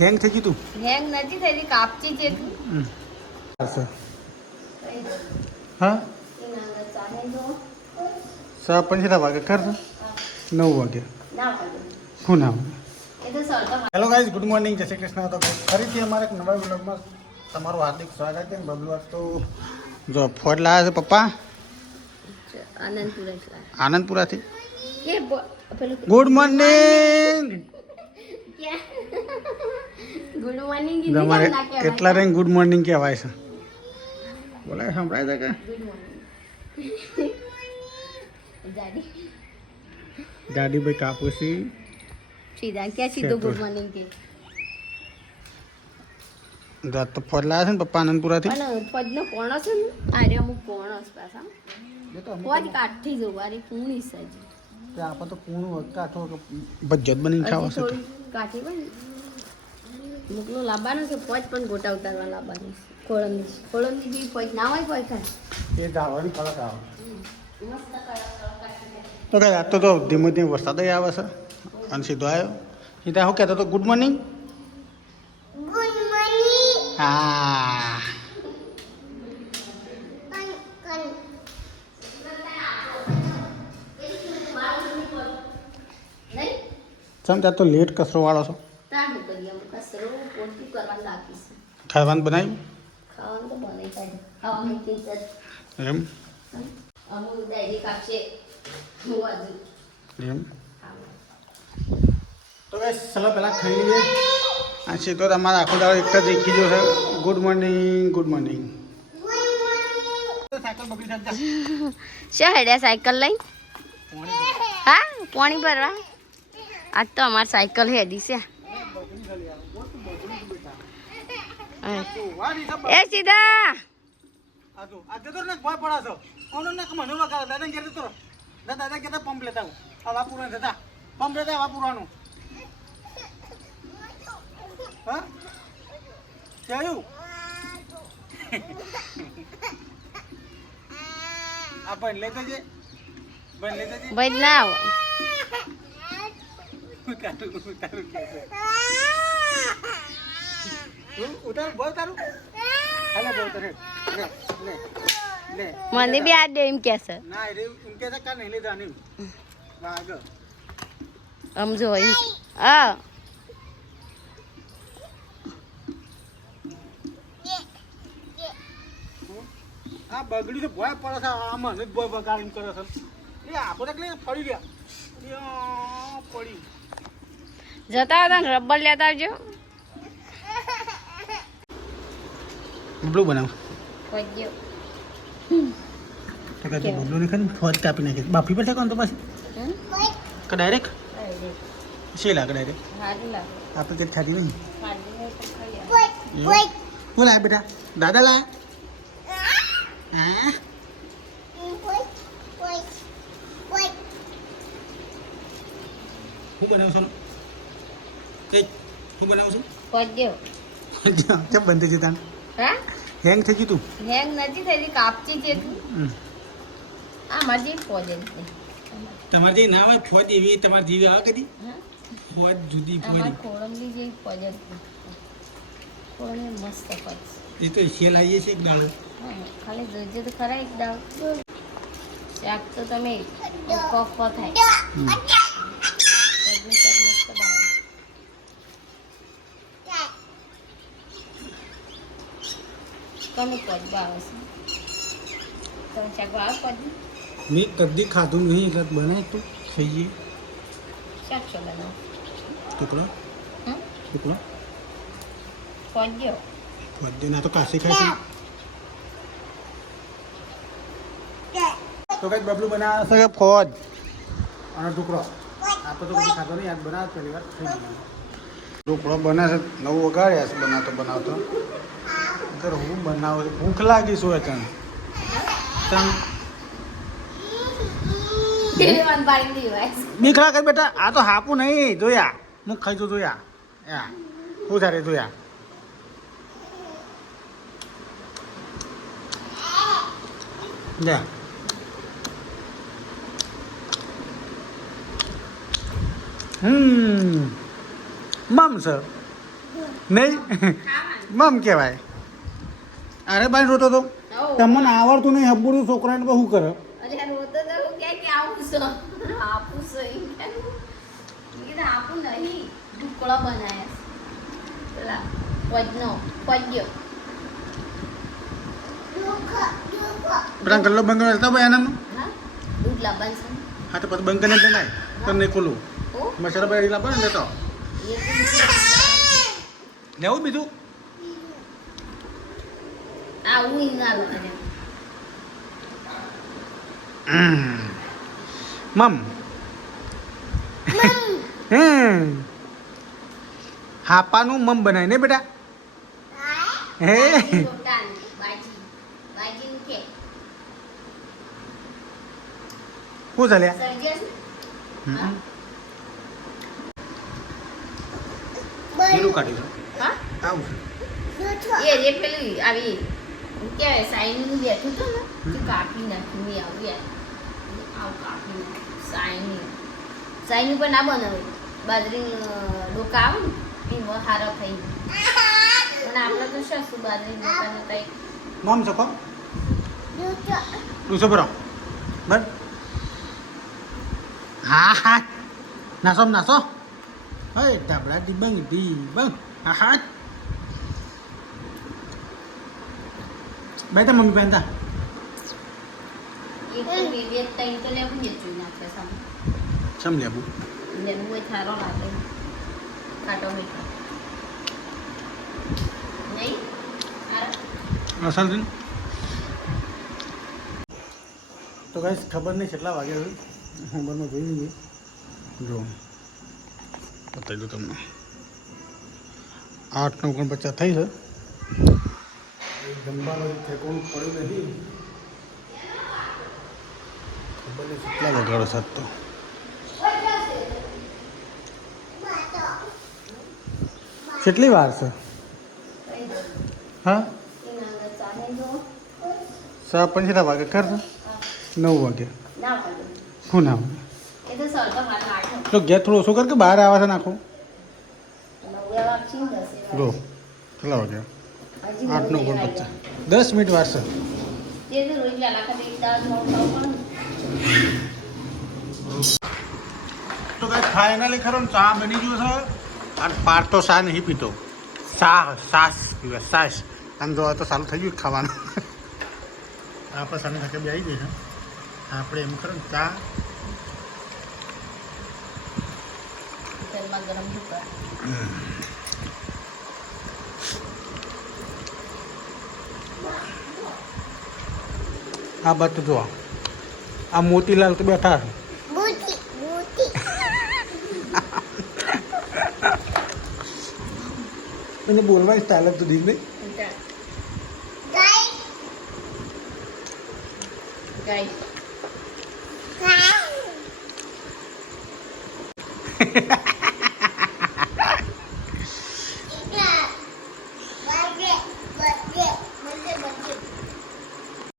હેંગ થઈ ગયું તું હેંગ નથી થઈ કાપચી જેટલું હા સા પણ કેટલા વાગે કરશે 9 વાગે શું નામ હેલો ગાઈઝ ગુડ મોર્નિંગ જય શ્રી કૃષ્ણ. તો ફરીથી અમારે એક નવા બ્લોગમાં તમારું હાર્દિક સ્વાગત છે. બબલુ આજ તો જો ફોડ લાવ્યા છે પપ્પા આનંદપુરાથી. Good morning. ગુડ મોર્નિંગ તમારે કેટલા રેન્ક ગુડ મોર્નિંગ કહેવાય છે બોલાય સંભળાય છે કે ગાડી ભાઈ કાપુસી સીધા ક્યાં સીધો ગુડ મોર્નિંગ કે રાત તો ફોડ લાવ્યા છે ને પપ્પા આનંદપુરાથી. પણ ફોજનો કોણો છે ને આરે અમુક કોણો છે પાછા ફોજ કાઠી જોવાની પૂણી સાજી આપણે તો પૂર્ણ કાઠો બજ્જત બનીને ખાવા છે થોડી કાઠી બની મોકલો લાવવાનું કે ફોજ પણ ગોટા ઉતારવા લાવવાની કોળમની જેવી ફોજ ના હોય કોઈ ખાય એ જાવાની કડક આવે. મસ્ત કડક તો કઈ રાત તો ધીમે ધીમે વરસાદ આવે છે અને સીધો આવ્યો સીધા શું કહેતો હતો ગુડ મોર્નિંગ. હા ચમ ત્યાં તો લેટ કચરો વાળો છો. ખાવાનું બનાવ્યું એમ એમ તો કઈ ચલો પહેલાં ખાઈ લઈએ. આ સીધો તમારે આખો દાડો એક જ એકી જો છે ગુડ મોર્નિંગ ગુડ મોર્નિંગ. શું હેડ્યા સાયકલ લઈ હા પાણી ભરવા આજ તો અમારી સાયકલ હેડી છે એ સીધા આજે તો ને ભય પડાશો ઓનો ને મને લગાવ દાદા ઘેર તો દાદા કે પંપ લેતા આ વાપુરા દાદા પંપ લેતા વાપુરાનું હા કેયું આ બન લેતા જે ભાઈ ના આવો ઉતાર બોલ તારું હાલે બોલ તારે લે લે લે મને બી આ દે એમ કે છે ના રે એમ કે કા નહીં લેતા નહીં વાગ આમ જો હા આ બગડી તો ભય પડે છે આમાં જ ભય બગાડીને કરે છે એ આખો તક ફરી ગયા પડી જતા હતા ને રબર લેતા આવજો બબલું બનાવ ફોજ્યો તો કે બબલું ને ખાલી ફોજ કાપી નાખી બાફી પર કોણ તો પાછી કે ડાયરેક્ટ છે લાગે ડાયરેક્ટ સારું લાગે આપણે કે ખાધી નહીં ઓય હું લાય બેટા દાદા લાય હા હું બનાવું છું કઈ હું બનાવું છું ફોજ્યો કેમ બંધ થઈ જતા હા હેંગ થઈ ગયું તું હેંગ નથી થઈ કાપચી જેટલું આ મારી ફોજ જ તમારે જે ના હોય ફોજ એવી તમારે જેવી આવે કદી ફોજ જુદી અમાર કોળમની જેવી ફોજ જ કોળમે મસ્ત ફોજ એ તો શેલ આવીએ છે એક દાડો ખાલી જોજો તો ખરા એક દાવ શાક તો તમે કોક થાય ફોજની શાક મસ્ત ભાવે કોનું ફોજ ભાવે છે તમે શાક ભાવે ફોજની મેં કદી ખાધું નહીં એટલે બનાય તો ખાઈએ શાક છો બનાવો ટુકડો ટુકડો ફોજ્યો ફોજ ના તો કાશી ખાય તો કઈ બબલું બનાવે છે ફોજ અને ટુકડો આપણે તો કદી ખાધો નહીં યાદ બનાવે પહેલી વાર થઈ ગયું ટુકડો બને છે નવું વગાડ્યા છે બનાવતો ત્યારે હું બનાવું ભૂખ લાગી શું અચાનક બીકરા કઈ બેટા આ તો હાપું નહીં જોયા હું ખાઈ તો જોયા યા શું તારે જોયા જા મમ સર નહીં મમ કહેવાય. અરે ભાઈ રોતો તો તમને આવડતું નહીં હબુડું છોકરાને બહુ કરે. અરે રોતો તો કે આવું છે આપું છે કીધું આપું નહીં ઢુકળો બનાયા પેલા પજનો પજ્યો પેલા ગલ્લો બંધ કરતા ભાઈ એનાનું હા દૂધ લાવવાનું છે હા તો પછી બંધ કરીને લાય તો નહીં ખોલું ઓ મસાલા ભાઈ લાવો ને લેતો એ લેવું બીજું આવું ઈ ના લો મમ હાપાનું મમ બનાય ને બેટા હે બાજી બાજી કે શું ચાલ્યા સર્જસ પેલું કાઢ્યું હા આવું એ જે પેલી આવી કેવાય સાઈનું બેઠું હતું ને તે કાપી નાખ્યું મેં આવું યાર આવું કાપી નાખ્યું સાઈનું પણ ના બનાવે બાજરી ડોકા આવે ને એમાં હારો થઈ અને આપણે તો શું બાજરી ડોકાને કંઈક નામ શકો તું બરો બસ હા હા નાસો નાસો હે ટાબડા ડીબંગ હા હા બેટા મમ્મી પહેનતા એક તો બે ત્રણ તો લેવું જ જોઈ નાખે સામે સમ લેવું લેવું હોય થારો લાગે ખાટો મીઠો નહીં અસલ દિન તો ગાઈસ ખબર નહીં કેટલા વાગ્યા હોય મોબાઈલમાં જોઈ લઈએ જો બતાવી દઉં તમને 8:49 થઈ છે જમવાનું ઠેકોણું પડ્યું નહીં ખબર નહીં કેટલા વગાડો સાત તો કેટલી વાર છે હા 7:50 વાગે કરશે 9 વાગે ના વાગે શું ના વાગે એ તો સર તો મારે 8 તો ગેસ થોડું ઓછું કર કે બહાર આવે છે નાખું 9 વાગી 10 જો કેટલા વાગ્યા હજી 8:49 10 મિનિટ વાર છે તે તો રોજ લાલા ખાતે એક દાળ મોં ખાવ તો કઈ ફાઇનલી ખરો ને ચા બની ગયો છે અને પાર તો ચા નહીં પીતો સાસ પીવે સાસ આમ જોવા તો સારું થઈ ગયું ખાવાનું આપણે સામે થકે બી આવી ગઈ છે આપણે એમ ખરો ને ચા તેલમાં ગરમ ઢોકળા આ બાદ તો જો આ મોતીલાલ તો બેઠા છે એને બોલવાની સ્ટાઇલ જ તો દીધ નહીં ગાય